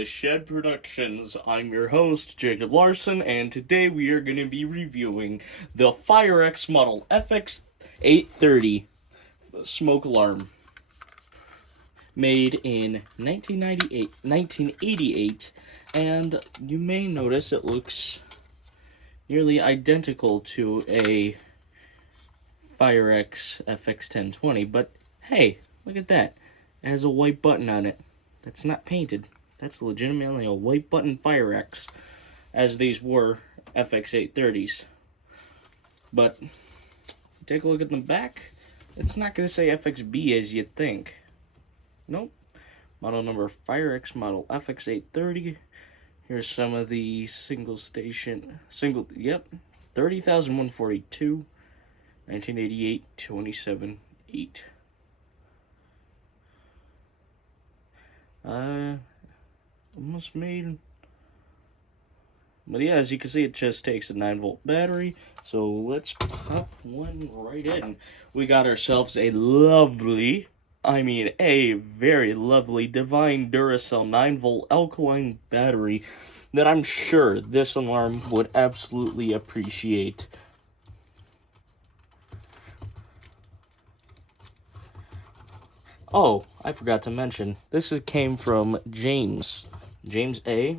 the Shed Productions. I'm your host, Jacob Larson, and today we are going to be reviewing the FireX model FX830 smoke alarm. Made in 1988, and you may notice it looks nearly identical to a FireX FX1020, but hey, look at that. It has a white button on it. That's not painted. That's legitimately a white button FireX, as these were FX830s. But take a look at the back. It's not going to say FXB as you'd think. Nope. Model number FireX model FX830. Here's some of the 30,142, 1988, 27.8. Almost made. But yeah, as you can see, it just takes a 9-volt battery. So let's pop one right in. We got ourselves a lovely, a very lovely Divine Duracell 9-volt alkaline battery that I'm sure this alarm would absolutely appreciate. Oh, I forgot to mention, this came from James A.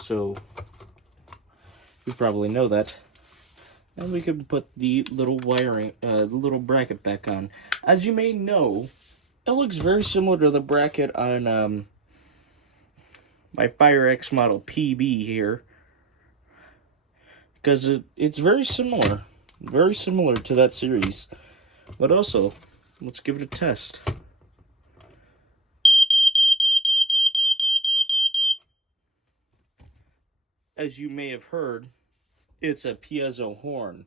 So, you probably know that. And we can put the little wiring, little bracket back on. As you may know, it looks very similar to the bracket on my FireX model PB here. Because it's very similar to that series. But also, let's give it a test. As you may have heard, it's a piezo horn.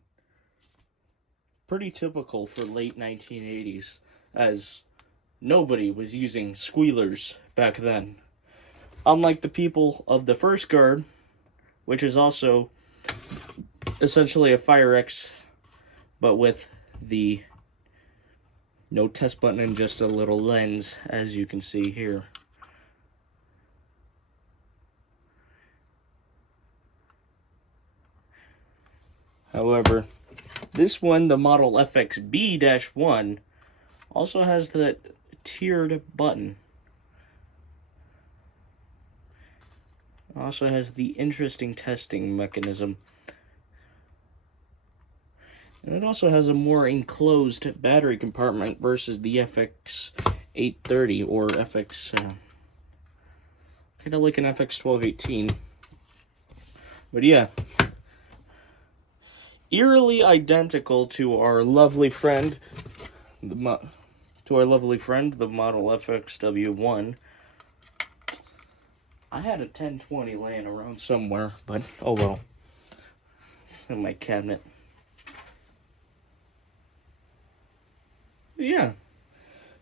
Pretty typical for late 1980s, as nobody was using squealers back then. Unlike the people of the first guard, which is also essentially a FireX, but with the no test button and just a little lens, as you can see here. However, this one, the model FXB-1, also has that tiered button. Also has the interesting testing mechanism. And it also has a more enclosed battery compartment versus the FX830 or FX, kind of like an FX1218. But yeah, eerily identical to our lovely friend, the model FXW1. I had a 1020 laying around somewhere, but oh well. It's in my cabinet. Yeah,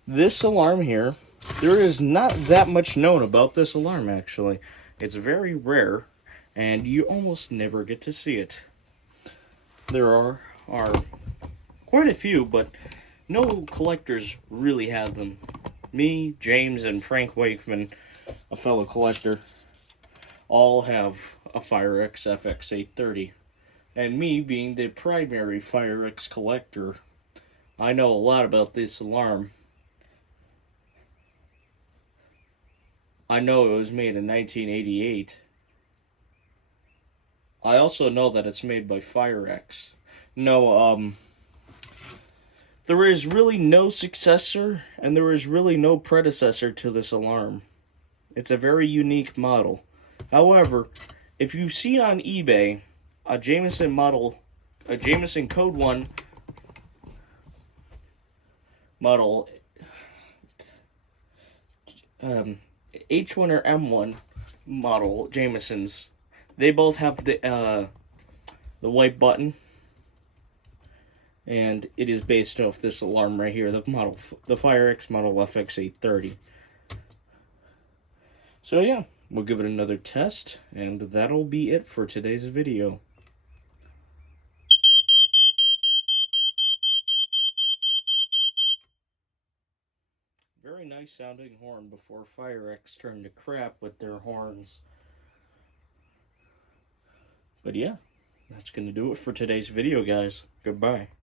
this alarm here, there is not that much known about this alarm, actually. It's very rare, and you almost never get to see it. There are quite a few, but no collectors really have them. Me, James, and Frank Wakeman, a fellow collector, all have a FireX FX830. And me, being the primary FireX collector, I know a lot about this alarm. I know it was made in 1988. I also know that it's made by FireX. No, there is really no successor, and there is really no predecessor to this alarm. It's a very unique model. However, if you see on eBay a Jameson Code 1 model, H1 or M1 model Jamesons, they both have the white button, and it is based off this alarm right here, the FireX model FX830. So yeah, we'll give it another test, and that'll be it for today's video. Very nice. nice sounding horn before FireX turned to crap with their horns. But yeah, that's going to do it for today's video, guys. Goodbye.